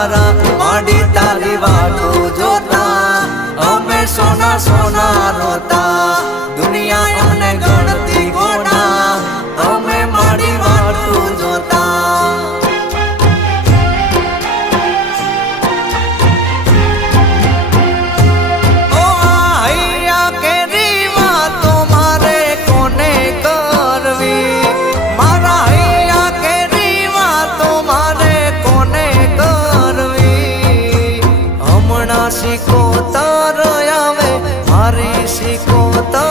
તારા માડી તારી વાતો જોતા અમે સોના સોના રોતા દુનિયા અમને ગણતી ગોડા અમે માડી વાતો જોતા શીખો તાર આવે મારી શીખો તાર